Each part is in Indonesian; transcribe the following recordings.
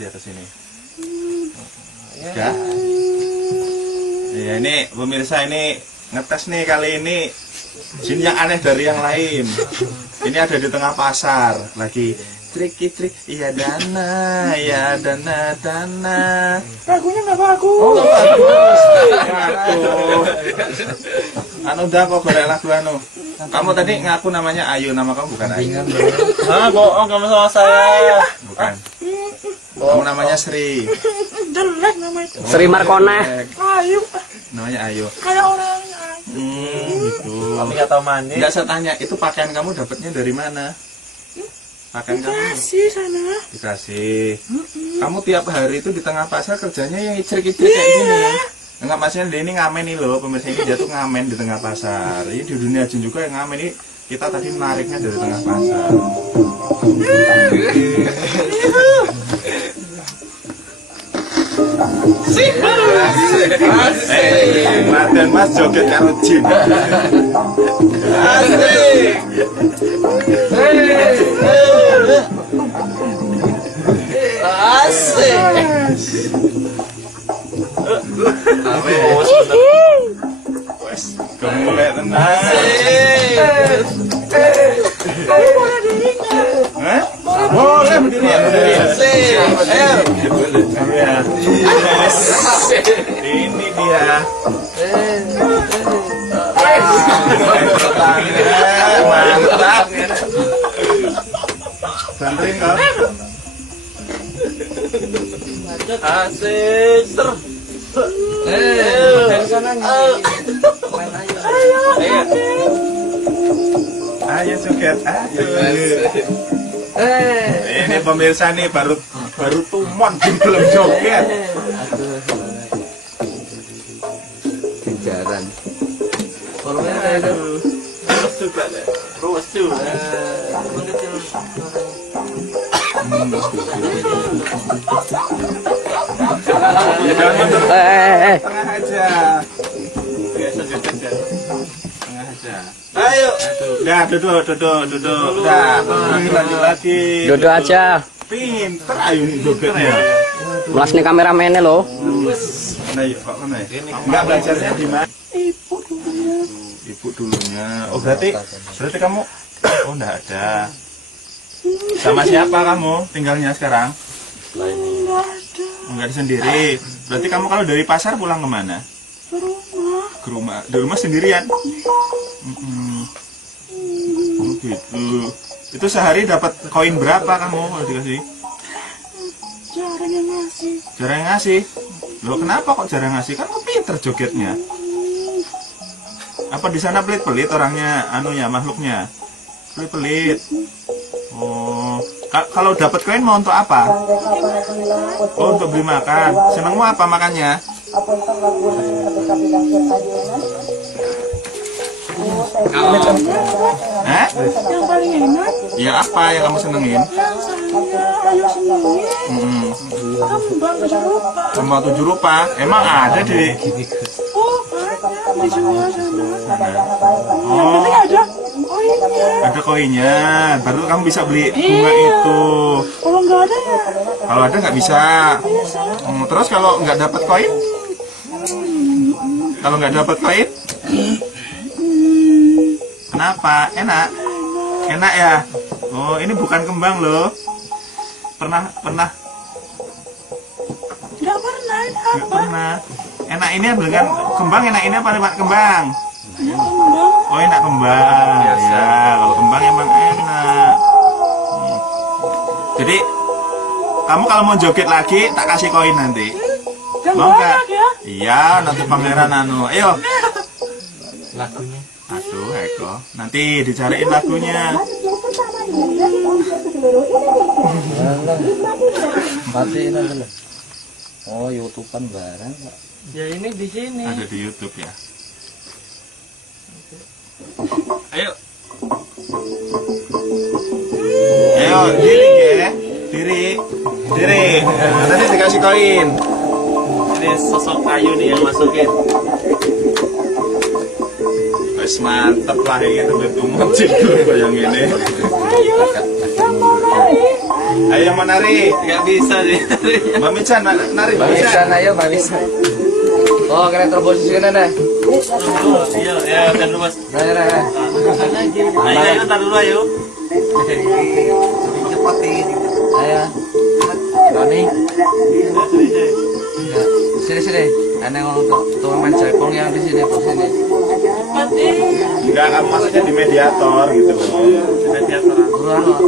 di atas ini. Ya. Ya ini pemirsa, ini ngetes nih kali ini jin yang aneh dari yang lain. Ini ada di tengah pasar lagi trik, iya dana, Lagunya nggak bagus. Oh nggak bagus. Waduh. Anu udah kok golek lagu anu. Kamu tadi ngaku namanya Ayu, nama kamu bukan Ayu. Bohong kamu sama saya. Bukan. Kamu namanya Sri. Jelek nama itu. Sri Markona. Ayu. Namanya Ayu. Kayak orangnya. Gitu. Tapi nggak tahu mandi. Enggak, saya tanya, itu pakaian kamu dapatnya dari mana? Pakaian kamu Dikasih sana. dikasih. Kamu tiap hari itu di tengah pasar kerjanya yang icrik-icrik kayak gini. Enggak, maksudnya ini ngamen nih loh, pemirsa, ini jatuh ngamen di tengah pasar. Ini di dunia jin juga yang ngamen ini. Kita tadi menariknya dari tengah pasar. Maten Mas joget karo jin. Asik. Asik. Wes, gemulai tenan. Asik. Hah? Boleh berdiri ya, berdiri. Asik. Ya. Ini dia. Mantap. Bantuin kau. Asik. Dari sana main ayo. Ayo joget. Ini pemirsa nih baru tumon di dalam joget. Jaran. Tengah aja. Biasa joget ya. Tengah aja. Ayo. Udah, duduk. Udah, lanjut lagi. Duduk aja. Pinter ayo nih jogetnya. Mas nih kameramennya loh. Nah, yuk, Pak, mana ya? Enggak, belajarnya di mana? Ibu dulunya. Oh, berarti kamu enggak ada. Sama siapa kamu tinggalnya sekarang? Enggak ada sendiri. Berarti kamu kalau dari pasar pulang kemana? Ke rumah. Di rumah sendirian? Oh, gitu. Itu sehari dapat koin berapa kamu kalau dikasih? Jarang ngasih. Loh, kenapa kok jarang ngasih? Kan kamu pinter jogetnya. Apa di sana pelit-pelit orangnya, anunya, makhluknya? Pelit-pelit. Oh, kalau dapat koin mau untuk apa? Oh, untuk beli makan. Senengmu apa makannya? Hah? Yang paling enak. Ya apa yang kamu senengin? Yang saya ayo senengin. Kembang 7 rupa. Emang ada di? Oh, banyak di sebelah sana. Oh, Ada koinnya. ada koinnya. Baru kamu bisa beli bunga itu. Kalau nggak ada ya. Kalau ada nggak bisa. Terus kalau nggak dapat koin? Kalau nggak dapat koin? Kenapa? Enak? Enak ya? Oh, ini bukan kembang loh. Pernah? Nggak pernah. Nggak pernah. Enak ini dengan kembang, enak ini apa lewat kembang? Oh, enak kembang. Ya, kalau kembang emang enak. Jadi, kamu kalau mau joget lagi, tak kasih koin nanti. Mau nggak? Ya? Iya, nanti pameran anu. Ayo. Lagunya. Aduh, Eko. Nanti dicariin lagunya. Matiin aja lah. Oh, YouTubean barang. Ya ini di sini. Ada di YouTube ya. Ayo. Ayo, diri ya. Diri. Nanti dikasih koin. Ini sosok kayu nih yang masukin. Wes mantep lah ini tuh moncik dulu yang ini. Ayo, yang mau naik. Ayo mau nari. Nggak bisa nih. Mbak Mican nari. Mbak Misan, ayo Mbak Misan. Oh, kalian terposisi kan deh. Iya, ya, dan lu mas. Nah. Ayo, ntar dulu ayo. Cepat nih. Ayo. Roni. Sini. Ada ngomong tuh main jaipong yang di sini, sini. Enggak, maksudnya di mediator gitu loh. Di mediator. Buruan loh.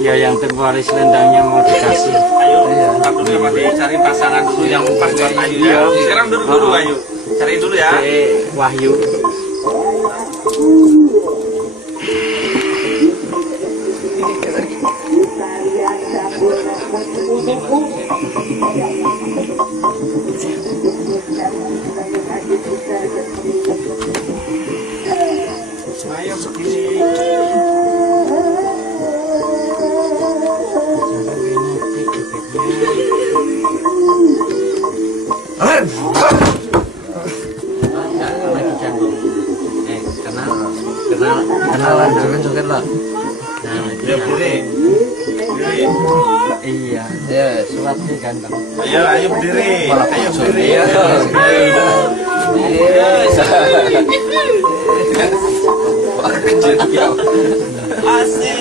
Iya, yang temporis selendangnya mau dikasih. Ayo, Iya. aku dulu mati cari pasangan dulu yang pas buat Ayu ya. Sekarang dulu Ayu. Cari dulu ya. Wahyu. Ayo segini. Kenalan joget lah. Ya berdiri. Berdiri. Iya. Ya, Suratnya ganteng. Ayo berdiri. Ayo berdiri. Asik.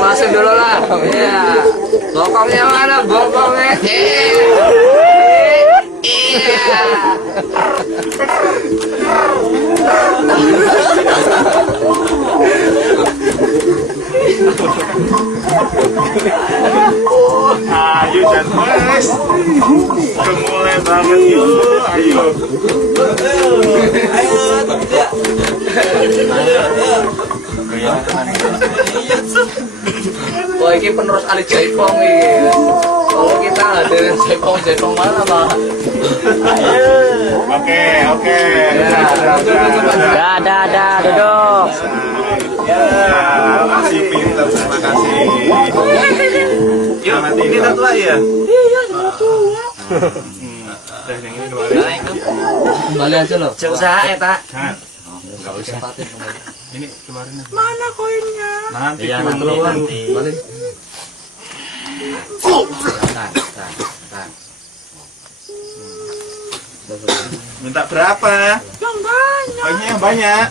Masuk dulu lah. Iya. Bokongnya mana? Bokongnya. Iya. Ayo dan mas. Mulai banget yuk. Ayo. Wah, ini penerus Ali Jaipong ini. Kalau kita hadirin Jaipong mana, Pak? Oke. Dah, duduk. Ya, masih pintar, terima kasih. Yuk, ini tua ya. Udah yang ini kemarin. Kembali aja loh. Usaha tak. Enggak usah. Ini keluarin. Mana koinnya? Nanti Iya, dulu. nanti. Balik. Minta berapa? Yang banyak. Koinnya yang banyak.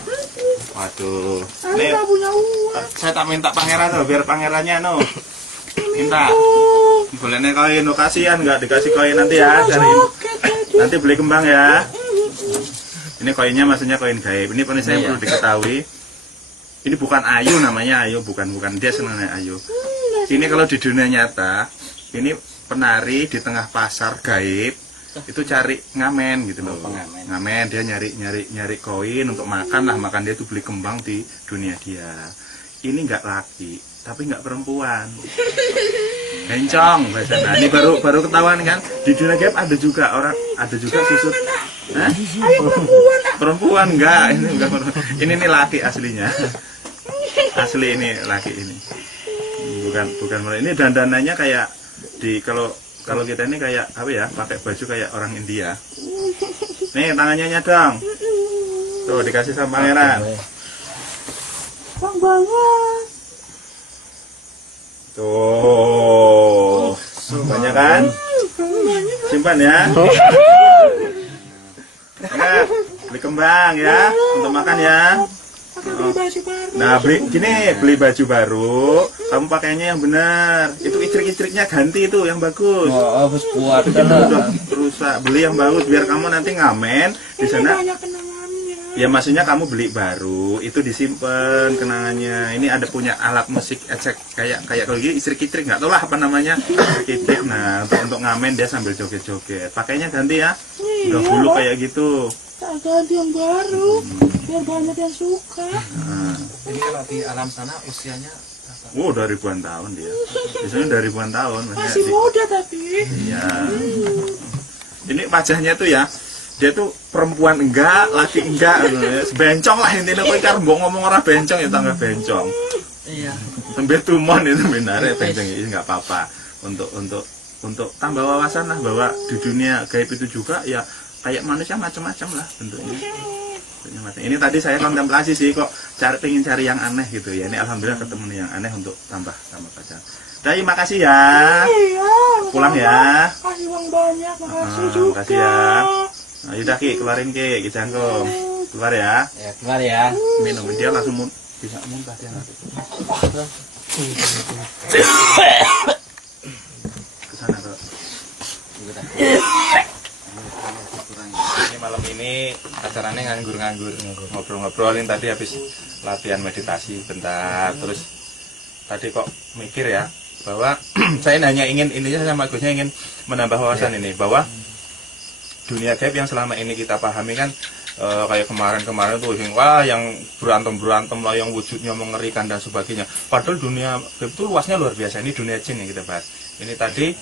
Waduh. Saya Nih, nggak punya uang. saya tak minta pangeran loh, biar pangerannya no. Minta. Boleh nih koin, lo kasihan nggak dikasih koin nanti ya dari nanti beli kembang ya. Ini koinnya maksudnya koin gaib. Ini pemirsa yang perlu diketahui. Ini bukan Ayu namanya Ayu, bukan dia senangnya Ayu. Ini kalau di dunia nyata, ini penari di tengah pasar gaib itu cari ngamen gitu loh. Ngamen dia nyari koin untuk makan lah, makan dia itu beli kembang di dunia dia. Ini nggak laki, tapi nggak perempuan. Bencong bahasanya. Ini baru ketahuan kan di dunia gaib ada juga susut. Hah? Perempuan enggak, ini bukan perempuan. Ini laki aslinya. Asli ini laki ini. Bukan ini dandanannya kayak di kalau kita ini kayak apa ya, pakai baju kayak orang India. Nih tangannya nyadang. Tuh dikasih sama pangeran. Bang banget. Tuh. Banyak kan? Simpan ya. Nah, beli kembang ya untuk makan ya. Beli baju baru. Nah, beli baju baru, kamu pakainya yang benar. Itu istrik-istriknya ganti itu yang bagus. Oh, harus buat Udah rusak, beli yang bagus biar kamu nanti ngamen di Ini sana. banyak kenangannya. Ya maksudnya kamu beli baru, itu disimpan kenangannya. Ini ada punya alat musik ecek kayak kalau gini istri kitrik, nggak tahu lah apa namanya, kitrik. Nah untuk ngamen dia sambil joget-joget. Pakainya ganti ya, udah bulu kayak gitu. Tak ganti yang baru, biar banyak yang suka. Nah, Ini kalau di alam sana usianya wow, udah ribuan tahun dia. Biasanya udah ribuan tahun. Maksudnya Masih muda tapi. Iya. Ini wajahnya tuh ya. Dia tuh perempuan enggak, laki enggak, bencong lah intinya. Kok ikan ngomong orang bencong ya tangga bencong. iya. Sambil tumon itu benar ya bencong ini nggak apa-apa. Untuk tambah wawasan lah bahwa di dunia gaib itu juga ya kayak manusia macam-macam lah bentuknya. Ini tadi saya kontemplasi sih kok pengen cari yang aneh gitu ya. Ini alhamdulillah ketemu yang aneh untuk tambah pacar. Dai makasih ya. Iya. Pulang ya. Kasih uang banyak, makasih juga. Makasih ya. Nah, yaudah Ki, keluarin Ki jangkung. Keluar ya. Ya keluar ya. Minum dia langsung bisa muntah dia nanti. Kesana kok. Ini malam ini acaranya nganggur-nganggur, ngobrol-ngobrolin tadi habis latihan meditasi bentar. Terus tadi kok mikir ya bahwa saya hanya ingin ininya sama Gusnya ingin menambah wawasan ini bahwa dunia gaib yang selama ini kita pahami kan kayak kemarin tuh wah yang berantem lah, yang wujudnya mengerikan dan sebagainya. Padahal dunia gaib itu luasnya luar biasa. Ini dunia jin yang kita bahas. Ini tadi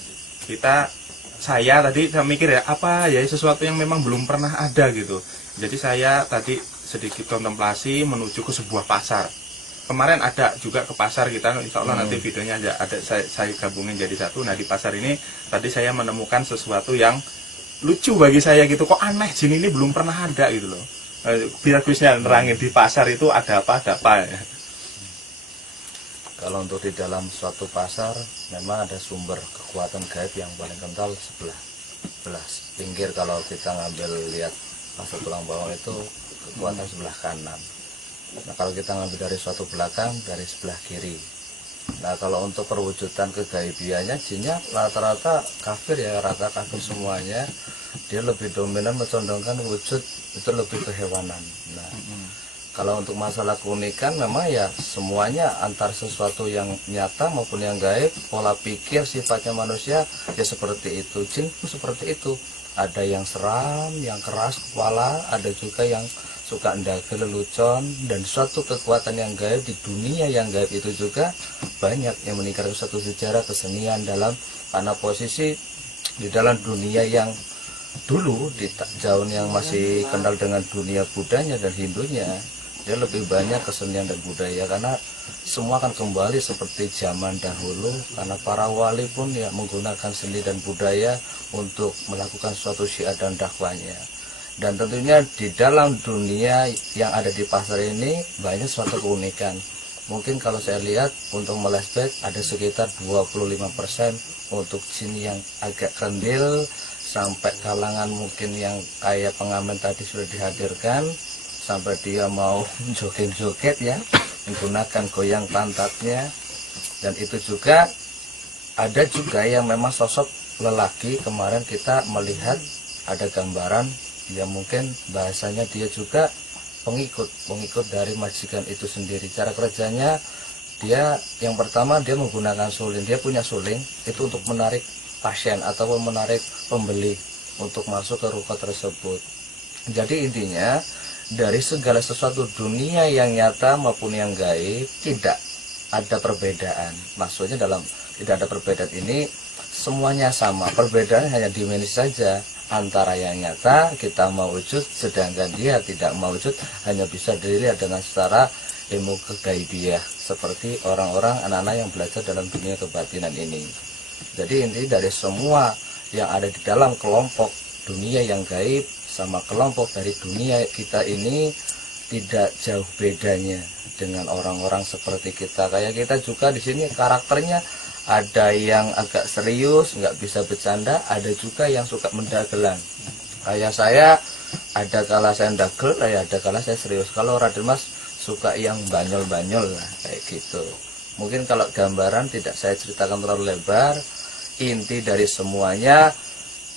saya mikir ya apa ya sesuatu yang memang belum pernah ada gitu. Jadi saya tadi sedikit kontemplasi menuju ke sebuah pasar. Kemarin ada juga ke pasar kita, insya Allah nanti videonya ada saya gabungin jadi satu. Nah di pasar ini tadi saya menemukan sesuatu yang lucu bagi saya gitu, kok aneh jin ini belum pernah ada gitu loh. Biar Gusnya nerangin di pasar itu ada apa ya. Kalau untuk di dalam suatu pasar memang ada sumber kekuatan gaib yang paling kental sebelah pinggir. Kalau kita ngambil lihat pasar tulang bawang itu kekuatan sebelah kanan. Nah kalau kita ngambil dari suatu belakang dari sebelah kiri. Nah kalau untuk perwujudan kegaibiannya jinnya rata-rata kafir ya, rata kafir semuanya. Dia lebih dominan mencondongkan wujud itu lebih kehewanan. Nah kalau untuk masalah keunikan memang ya semuanya antar sesuatu yang nyata maupun yang gaib, pola pikir sifatnya manusia ya seperti itu. Jin pun seperti itu. Ada yang seram, yang keras kepala, ada juga yang suka ndagel lelucon, dan suatu kekuatan yang gaib di dunia yang gaib itu juga banyak yang meninggalkan suatu sejarah kesenian karena posisi di dalam dunia yang dulu di jauh yang masih kenal dengan dunia Budanya dan Hindunya, dia lebih banyak kesenian dan budaya karena semua akan kembali seperti zaman dahulu karena para wali pun ya menggunakan seni dan budaya untuk melakukan suatu syiar dan dakwahnya. Dan tentunya di dalam dunia yang ada di pasar ini banyak suatu keunikan. Mungkin kalau saya lihat untuk flashback ada sekitar 25% untuk jin yang agak kendil, sampai kalangan mungkin yang kayak pengamen tadi sudah dihadirkan, sampai dia mau joget-joget ya, menggunakan goyang pantatnya. Dan itu juga ada juga yang memang sosok lelaki. Kemarin kita melihat ada gambaran ya mungkin bahasanya dia juga pengikut dari majikan itu sendiri. Cara kerjanya dia yang pertama dia menggunakan suling. Dia punya suling itu untuk menarik pasien atau menarik pembeli untuk masuk ke ruko tersebut. Jadi intinya dari segala sesuatu dunia yang nyata maupun yang gaib tidak ada perbedaan. Maksudnya tidak ada perbedaan ini semuanya sama. Perbedaan hanya dimensi saja. Antara yang nyata kita mau wujud, sedangkan dia tidak mau wujud, hanya bisa dilihat dengan secara ilmu kegaibiah seperti orang-orang anak-anak yang belajar dalam dunia kebatinan ini. Jadi inti dari semua yang ada di dalam kelompok dunia yang gaib sama kelompok dari dunia kita ini tidak jauh bedanya dengan orang-orang seperti kita. Kayak kita juga di sini karakternya ada yang agak serius, nggak bisa bercanda, ada juga yang suka mendagelan. Kayak saya, ada kala saya ndagel, ada kala saya serius. Kalau Raden Mas suka yang banyol-banyol lah, kayak gitu. Mungkin kalau gambaran tidak saya ceritakan terlalu lebar. Inti dari semuanya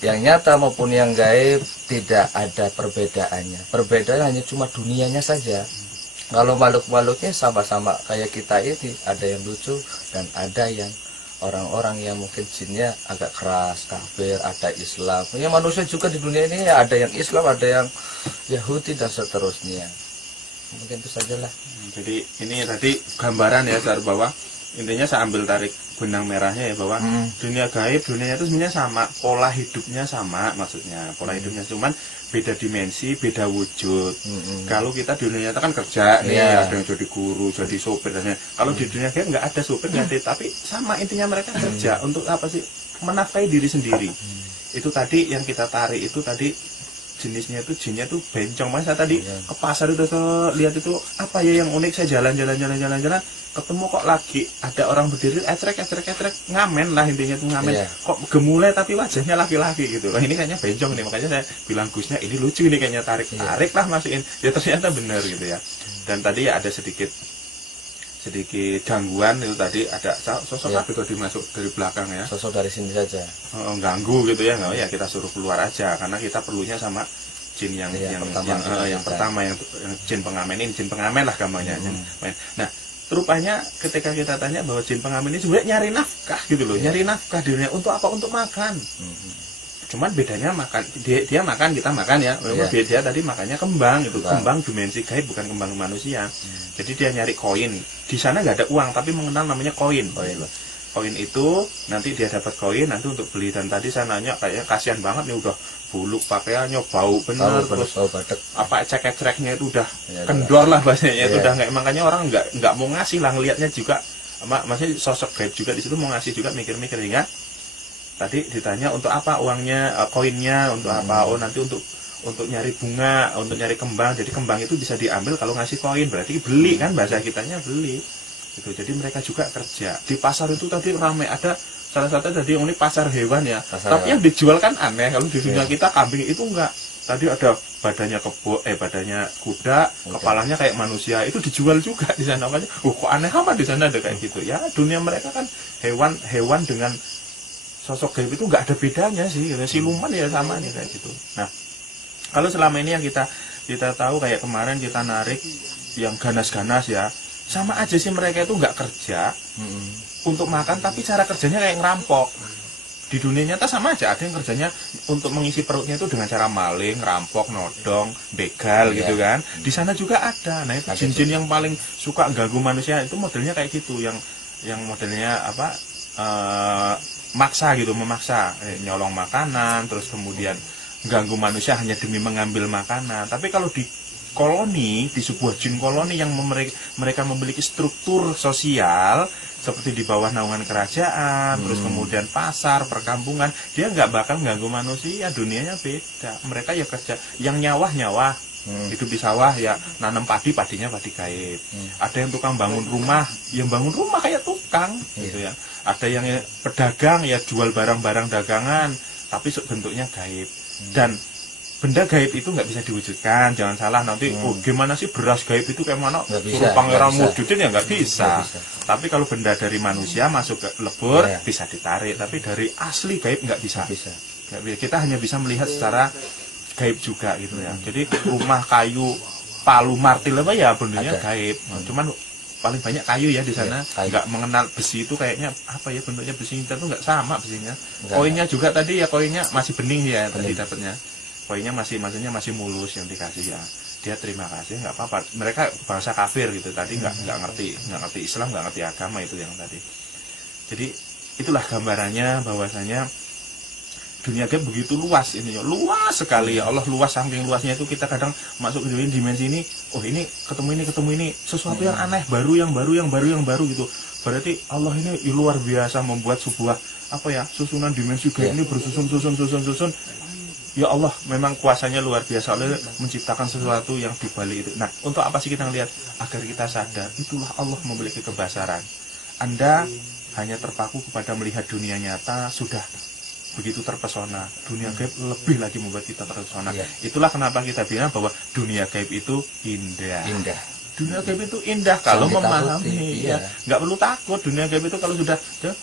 yang nyata maupun yang gaib tidak ada perbedaannya. Perbedaannya hanya cuma dunianya saja. Kalau makhluk-makhluknya sama-sama kayak kita ini, ada yang lucu dan ada yang orang-orang yang mungkin jinnya agak keras, kafir, ada Islam. Ya manusia juga di dunia ini ya, ada yang Islam, ada yang Yahudi dan seterusnya. Mungkin itu sajalah. Jadi ini tadi gambaran ya Sar, bahwa intinya saya ambil tarik benang merahnya ya, bahwa dunia gaib, dunianya itu sebenarnya sama, pola hidupnya sama, maksudnya pola hidupnya cuman beda dimensi, beda wujud. Kalau kita di dunia itu kan kerja nih, ada yang jadi guru, jadi sopir dan lain-lain. Kalau di dunia gaib nggak ada sopir, nggak ada, tapi sama intinya mereka kerja untuk apa sih? Menafkahi diri sendiri. Itu tadi yang kita tarik itu tadi jenisnya itu, jinnya tuh bencong. Mas saya tadi ke pasar itu lihat itu apa ya yang unik, saya jalan-jalan ketemu kok lagi ada orang berdiri etrek ngamen lah, intinya tuh ngamen. Kok gemulai tapi wajahnya laki-laki gitu. Wah, ini kayaknya bencong nih, makanya saya bilang Gusnya ini lucu nih kayaknya, tarik lah masukin. Ya ternyata benar gitu ya. Dan tadi ya ada sedikit gangguan itu tadi, ada sosok apa tadi masuk dari belakang ya, sosok dari sini saja ganggu gitu ya, nggak ya kita suruh keluar aja karena kita perlunya sama jin yang pertama yang jin pengamen ini, jin pengamen lah gampangnya. Nah rupanya ketika kita tanya bahwa jin pengamen ini sebenarnya nyari nafkah gitu loh, nyari nafkah di dunia untuk apa? Untuk makan. Cuman bedanya makan, dia makan, kita makan ya. Dia tadi makannya kembang itu, kembang dimensi gaib, bukan kembang manusia. Jadi dia nyari koin. Di sana nggak ada uang, tapi mengenal namanya koin. Koin itu nanti dia dapat koin nanti untuk beli. Dan tadi saya nanya kayaknya kasihan banget nih, udah buluk pakaiannya, bau bener, terus apa cek-ceknya itu udah kendor lah bahasanya, itu udah nggak, makanya orang nggak mau ngasih lah, ngelihatnya juga, maksudnya sosok gaib juga di situ mau ngasih juga, mikir-mikir. Hingga tadi ditanya untuk apa uangnya, koinnya untuk apa? Oh nanti untuk nyari bunga, untuk nyari kembang. Jadi kembang itu bisa diambil kalau ngasih koin, berarti beli kan, bahasa kitanya beli. Gitu. Jadi mereka juga kerja. Di pasar itu tadi ramai, ada salah satu tadi yang unik pasar hewan ya. Tapi yang dijual kan aneh, kalau di dunia kita kambing itu enggak. Tadi ada badannya badannya kuda, kepalanya kayak manusia, itu dijual juga di sana. Makanya, kok aneh amat di sana ada kayak gitu. Ya dunia mereka kan hewan dengan sosok gaib itu nggak ada bedanya sih, siluman ya sama nih kayak gitu. Nah, kalau selama ini yang kita tahu kayak kemarin kita narik yang ganas-ganas ya, sama aja sih, mereka itu nggak kerja untuk makan, tapi cara kerjanya kayak ngerampok. Di dunia nyata sama aja, ada yang kerjanya untuk mengisi perutnya itu dengan cara maling, rampok, nodong, begal gitu kan. Di sana juga ada. Nah itu jin-jin yang paling suka ganggu manusia itu modelnya kayak gitu, yang modelnya apa? Maksa gitu, memaksa, nyolong makanan, terus kemudian ganggu manusia hanya demi mengambil makanan. Tapi kalau di koloni, di sebuah jin koloni yang mereka memiliki struktur sosial seperti di bawah naungan kerajaan, terus kemudian pasar, perkampungan, dia nggak bakal ganggu manusia, dunianya beda. Mereka ya kerja, yang nyawah hidup di sawah ya, nanam padinya padi gaib. Ada yang tukang bangun rumah, yang bangun rumah kayak tukang gitu ya. Ada yang pedagang ya, jual barang-barang dagangan, tapi bentuknya gaib. Dan benda gaib itu nggak bisa diwujudkan, jangan salah nanti. Gimana sih beras gaib itu kayak mana? Suruh pangeran wujudin ya nggak bisa. Tapi kalau benda dari manusia masuk ke lebur bisa ditarik, tapi dari asli gaib nggak bisa. Kita hanya bisa melihat secara gaib juga gitu ya. Jadi rumah kayu, palu, martil apa ya bentuknya gaib. Cuman paling banyak kayu ya di sana, nggak mengenal besi itu kayaknya apa ya bentuknya, besi itu nggak sama besinya. Koinnya juga tadi ya, koinnya masih bening ya tadi dapatnya. Koinnya maksudnya masih mulus yang dikasih ya. Dia terima kasih, nggak apa-apa. Mereka bangsa kafir gitu tadi, nggak ngerti Islam, nggak ngerti agama itu yang tadi. Jadi itulah gambarannya bahwasanya dunia gaib begitu luas ini, luas sekali ya Allah, luas, saking luasnya itu kita kadang masuk ke dimensi ini, oh ini ketemu ini sesuatu yang aneh, baru gitu. Berarti Allah ini luar biasa membuat sebuah apa ya, susunan dimensi gaib ini bersusun. Ya Allah memang kuasanya luar biasa, Allah menciptakan sesuatu yang dibalik itu. Nah, untuk apa sih kita ngelihat? Agar kita sadar, itulah Allah memiliki kebesaran. Anda hanya terpaku kepada melihat dunia nyata, sudah begitu terpesona. Dunia gaib lebih lagi membuat kita terpesona. Itulah kenapa kita bilang bahwa dunia gaib itu indah. Dunia gaib itu indah kalau Jangan memahami. ditakuti, Ya, iya. nggak perlu takut. Dunia gaib itu kalau sudah,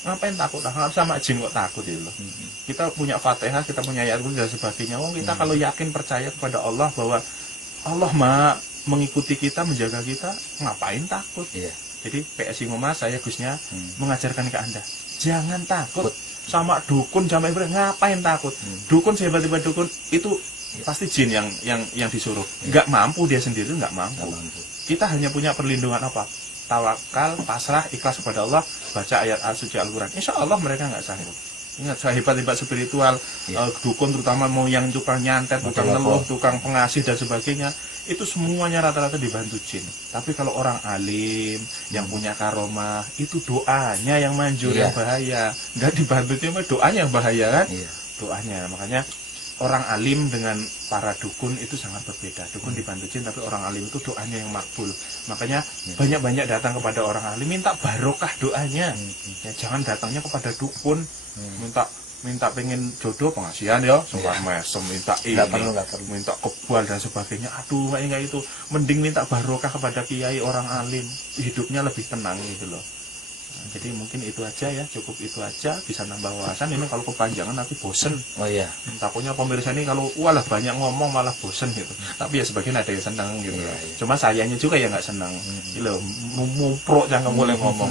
ngapain takut? Nah, sama jin kok takut itu loh. Kita punya Fatihah, kita punya ayat kursi dan sebagainya. Kita kalau yakin percaya kepada Allah bahwa Allah mengikuti kita, menjaga kita, ngapain takut? Iya. Jadi PSI Ngoma, saya Gusnya mengajarkan ke Anda, jangan takut sama dukun, sama ibadah, ngapain takut? Dukun sehebat-hebat dukun itu pasti jin yang disuruh. Nggak mampu dia sendiri, nggak mampu. Kita hanya punya perlindungan apa? Tawakal, pasrah, ikhlas kepada Allah, baca ayat suci Al-Quran. Insya Allah mereka nggak sanggup. Ingat, sehebat-hebat spiritual, dukun terutama mau yang tukang nyantet, tukang neluh, tukang pengasih dan sebagainya, itu semuanya rata-rata dibantu jin. Tapi kalau orang alim, yang punya karomah, itu doanya yang manjur, yang bahaya. Nggak dibantu cuma doanya yang bahaya kan? Doanya, makanya orang alim dengan para dukun itu sangat berbeda. Dukun dibantu jin, tapi orang alim itu doanya yang makbul. Makanya banyak-banyak datang kepada orang alim, minta barokah doanya. Ya, jangan datangnya kepada dukun, minta pengen jodoh pengasihan ya, semua mesem, minta ini, minta kebal dan sebagainya. Aduh, kayak itu. Mending minta barokah kepada kiai orang alim, hidupnya lebih tenang gitu loh. Jadi mungkin itu aja ya, cukup itu aja, bisa nambah wawasan. Ini kalau kepanjangan nanti bosen. Oh iya. Takutnya pemirsa ini kalau walah banyak ngomong malah bosen gitu. Tapi ya sebagian ada yang senang gitu. Cuma sayanya juga ya nggak senang. Gitu, mumprok jangan mulai ngomong.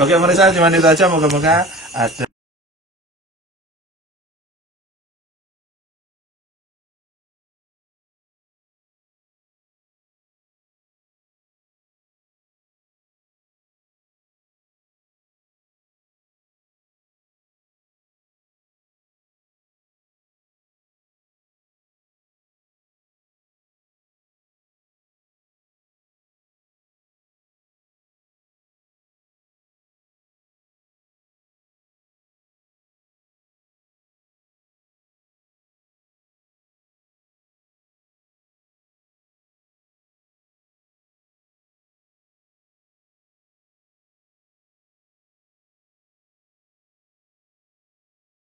Oke pemirsa, cuma itu aja. Moga-moga ada